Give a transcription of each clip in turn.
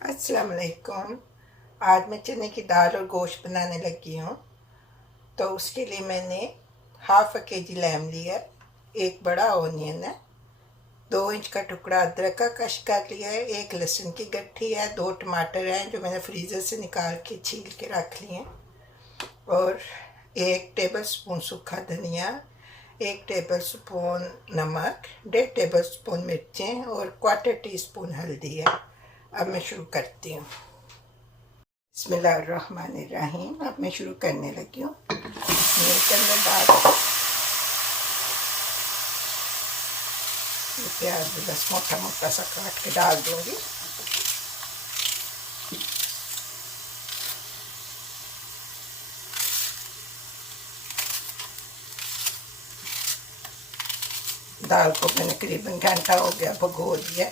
अस्सलाम वालेकुम। आज मैं चने की दाल और गोश्त बनाने लगी हूँ। तो उसके लिए मैंने हाफ अ के जी लैम लिया, एक बड़ा ऑनियन है, 2 इंच का टुकड़ा अदरक का कश कर लिया है, एक लहसुन की गट्ठी है, 2 टमाटर हैं जो मैंने फ्रीज़र से निकाल के छील के रख लिए हैं, और 1 टेबल स्पून सूखा धनिया, 1 टेबल स्पून नमक, 1.5 टेबल स्पून मिर्चें और 1/4 टी-स्पून हल्दी है। अब मैं शुरू करती हूँ। बिस्मिल्लाहिर्रहमानिर्रहीम। अब मैं शुरू करने लगी हूँ। इसके अंदर डाल प्याज भी बस मोटा मोटा सा काट के डाल दूँगी। दाल को मैंने करीबन घंटा हो गया भिगो दिया।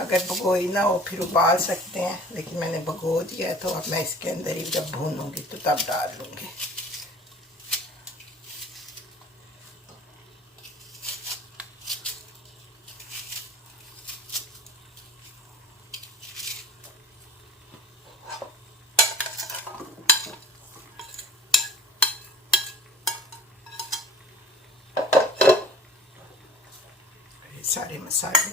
अगर भिगोई ना हो फिर उबाल सकते हैं, लेकिन मैंने भिगो दिया है, तो अब मैं इसके अंदर ही जब भूनूंगी तो तब डाल लूँगी। सारे मसाले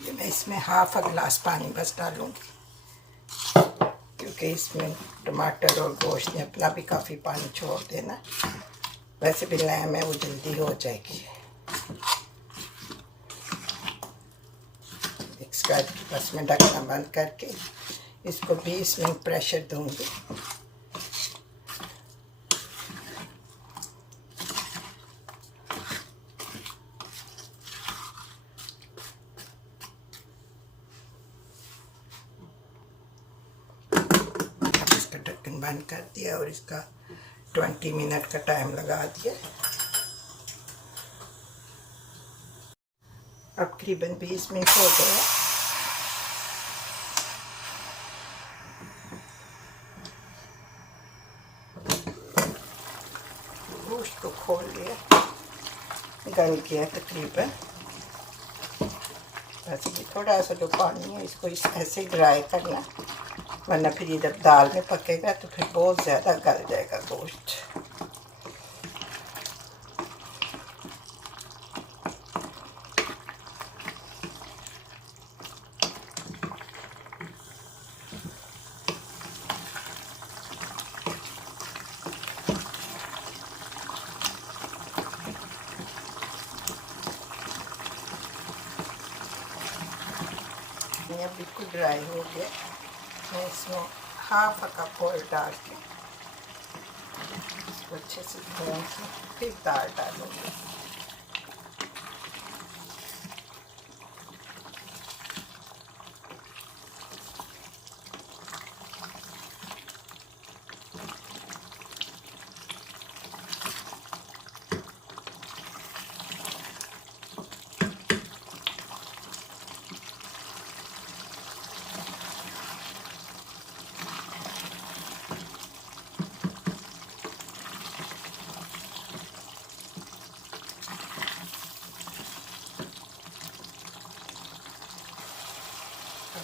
ये मैं इसमें हाफ अ गिलास पानी बस डालूंगी, क्योंकि इसमें टमाटर और गोश्त ने अपना भी काफ़ी पानी छोड़ देना। वैसे भी लैम है वो जल्दी हो जाएगी। मिक्स करके बस मैं ढक्कन बंद करके इसको 20 मिनट प्रेशर दूंगी। इसका ढक्कन बंद कर दिया और इसका 20 मिनट का टाइम लगा दिया। अब करीबन 20 मिनट हो गए। गोश्त को खोल लिया, गल गया तकरीबन। बस ये थोड़ा सा जो पानी है इसको ऐसे ड्राई करना, वरना फिर ये जब दाल में पकेगा तो फिर बहुत ज़्यादा गल जाएगा गोश्त। ये बिल्कुल ड्राई हो गया। मैं इसमें हाफ अ कप ऑयल डाल के इसको अच्छे से भून के फिर दाल डालूंगी।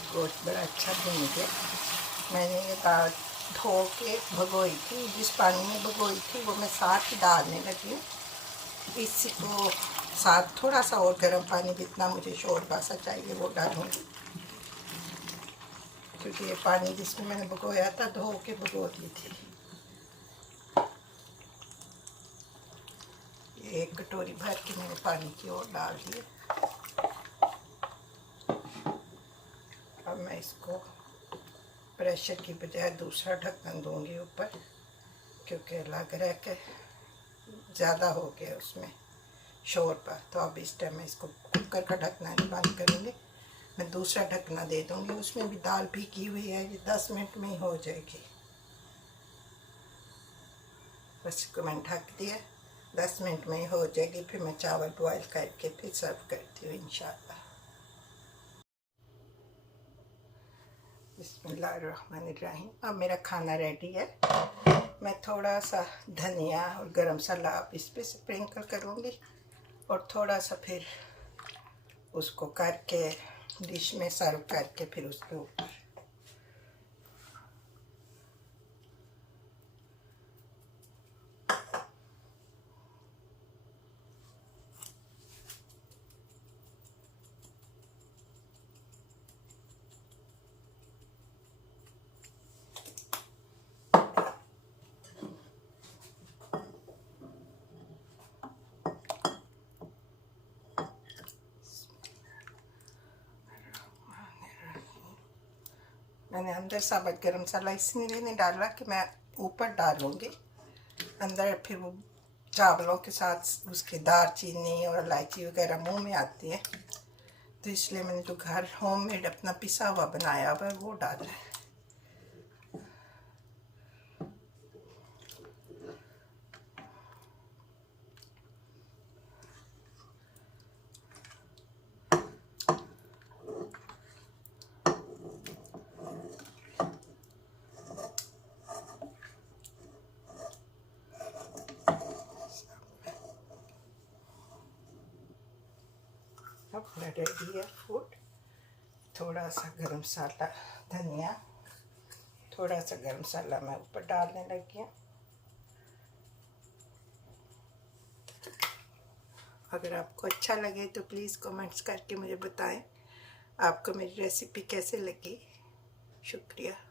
गोश्त बड़ा अच्छा भून गया। मैंने ये दाल धो के भिगोई थी, जिस पानी में भिगोई थी वो मैं साथ ही डालने लगी हूँ। इसी को साथ थोड़ा सा और गर्म पानी, जितना मुझे शोरबा सा चाहिए वो डालूँगी, क्योंकि ये पानी जिसमें मैंने भिगोया था धो के भिगो दी थी। ये 1 कटोरी भर के मैंने पानी की और डाल दिए। अब मैं इसको प्रेशर की बजाय दूसरा ढक्कन दूंगी ऊपर, क्योंकि लग रहा है कि ज़्यादा हो गया उसमें शोरबा। तो अब इस टाइम मैं इसको कुकर का ढकना नहीं बंद करूँगी, मैं दूसरा ढकना दे दूँगी। उसमें भी दाल भीगी हुई है, ये 10 मिनट में ही हो जाएगी। बस इसको मैं ढक दिया, 10 मिनट में ही हो जाएगी। फिर मैं चावल बॉयल करके फिर सर्व करती हूँ इंशाल्लाह। बिस्मिल्लाहिर्रहमानिर्रहीम। अब मेरा खाना रेडी है। मैं थोड़ा सा धनिया और गरम मसाला इस पर स्प्रिंकल करूँगी, और थोड़ा सा फिर उसको करके डिश में सर्व करके फिर उसके ऊपर मैंने अंदर साबुत गरम मसाला इसलिए नहीं डाला कि मैं ऊपर डालूंगी अंदर, फिर वो चावलों के साथ उसकी दालचीनी और इलायची वगैरह मुंह में आती है, तो इसलिए मैंने जो घर होममेड अपना पिसा हुआ बनाया हुआ वो डाला है। अब रेडी है फूड। थोड़ा सा गरम मसाला, धनिया, थोड़ा सा गरम मसाला मैं ऊपर डालने लगी हूँ। अगर आपको अच्छा लगे तो प्लीज़ कमेंट्स करके मुझे बताएं आपको मेरी रेसिपी कैसे लगी। शुक्रिया।